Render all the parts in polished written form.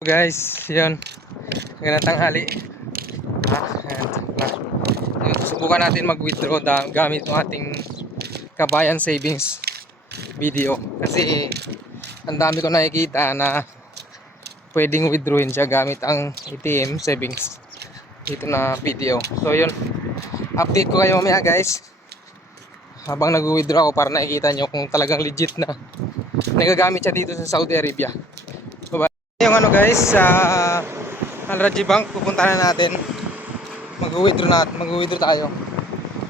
Guys, yun. Magandang tanghali. Subukan natin mag-withdraw gamit ng ating Kabayan Savings video. Kasi ang dami ko nakikita na pwedeng withdrawin siya gamit ang ATM Savings dito na video. So yun, update ko kayo mamaya guys habang nag-withdraw ako para nakikita nyo kung talagang legit na nagagamit siya dito sa Saudi Arabia. Yung ano guys, sa Al Rajhi Bank, pupunta na natin. Mag-withdraw tayo.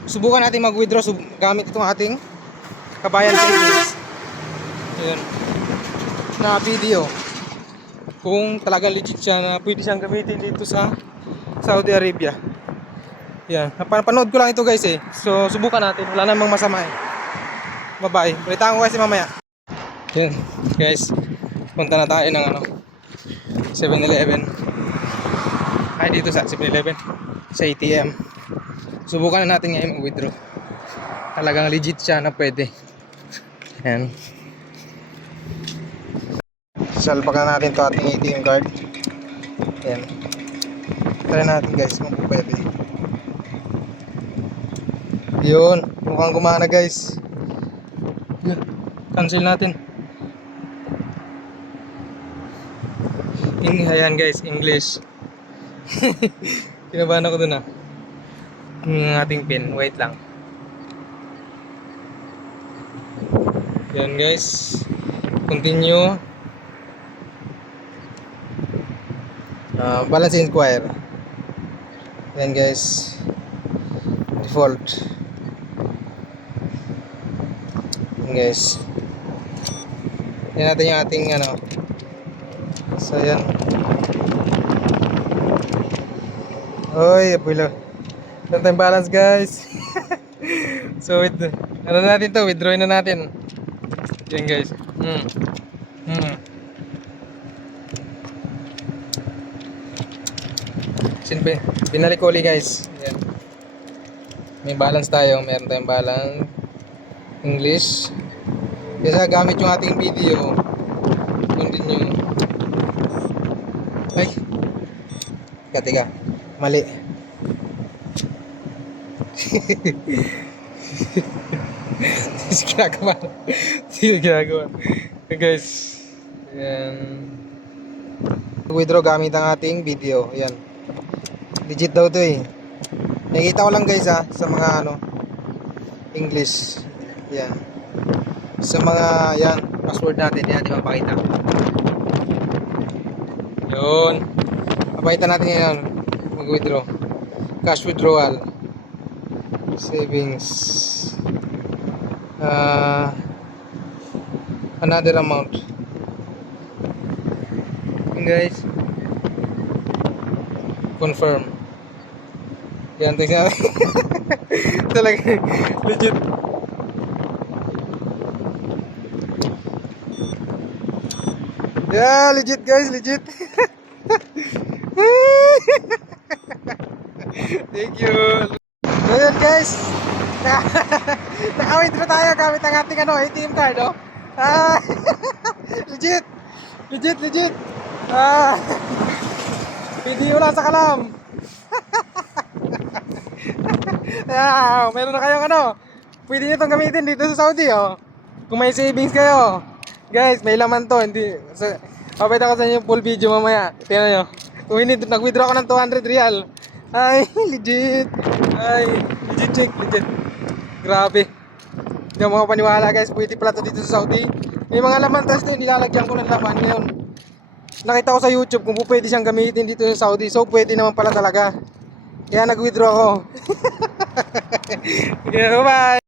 Subukan natin mag-withdraw gamit itong ating Kabayan Savings. Ayun. Na video. Kung talagang legit siya na pwede siyang gamitin dito sa Saudi Arabia. Yan. Napanood ko lang ito guys eh. So subukan natin. Wala namang masama eh. Bye-bye. Balitaan ko kasi mamaya. Yan guys. Punta na tayo ng 7-Eleven. Ay dito sa 7-Eleven sa ATM. Subukan na natin ngayon mag-withdraw. Talagang legit siya na pwede. Ayan. Salpak na natin to ating ATM card. Ayan. Try natin guys kung pwede. Yun. Mukhang gumana guys. Cancel natin. Ayan guys, English. Kinabahan ako dun yung ating pin, wait lang. Yan guys, continue. Balance inquire. Yan guys, default. Yan guys, yan natin yung ating so yan. Oy, apilo. Don't time balance guys. So natin to, withdrawin na natin. Yan guys. Siyempre, binalik ko ulit guys. Yan. May balance tayo, meron tayong balance. English. Kaya gamit yung ating video. Continue. Ay. Tiga. Mali. Sige ginagawa. Guys. Ayan. Withdraw gamit ang ating video. Ayan. Legit daw to eh. Nakikita ko lang guys sa mga English. Ayan. Sa mga password natin yan, di mapakita. Yun. Papakita natin ngayon. Mag-withdraw. Cash withdrawal. Savings. Another amount. Yun guys. Confirm. Yan, tingnan natin. Talaga legit. Yeah, legit guys, legit. Thank you. So yun guys. Naka-withdraw tayo gamit ang ating ATM card, Legit. Legit. Video lang sa kalam. Meron na kayong pwede nyo itong gamitin dito sa Saudi, kung may savings kayo. Guys, may laman to. Hindi. Papayta ko sa inyo full video mamaya. Tingnan nyo. Nag-withdraw ako ng 200 real. Ay, legit. Legit check. Legit. Grabe. Hindi mo mapaniwala guys. Pwede pala to dito sa Saudi. May mga laman test na nilalagyan ko ng laman ngayon. Nakita ko sa YouTube kung pwede siyang gamitin dito sa Saudi. So, pwede naman pala talaga. Kaya nag-withdraw ako. Okay, bye-bye.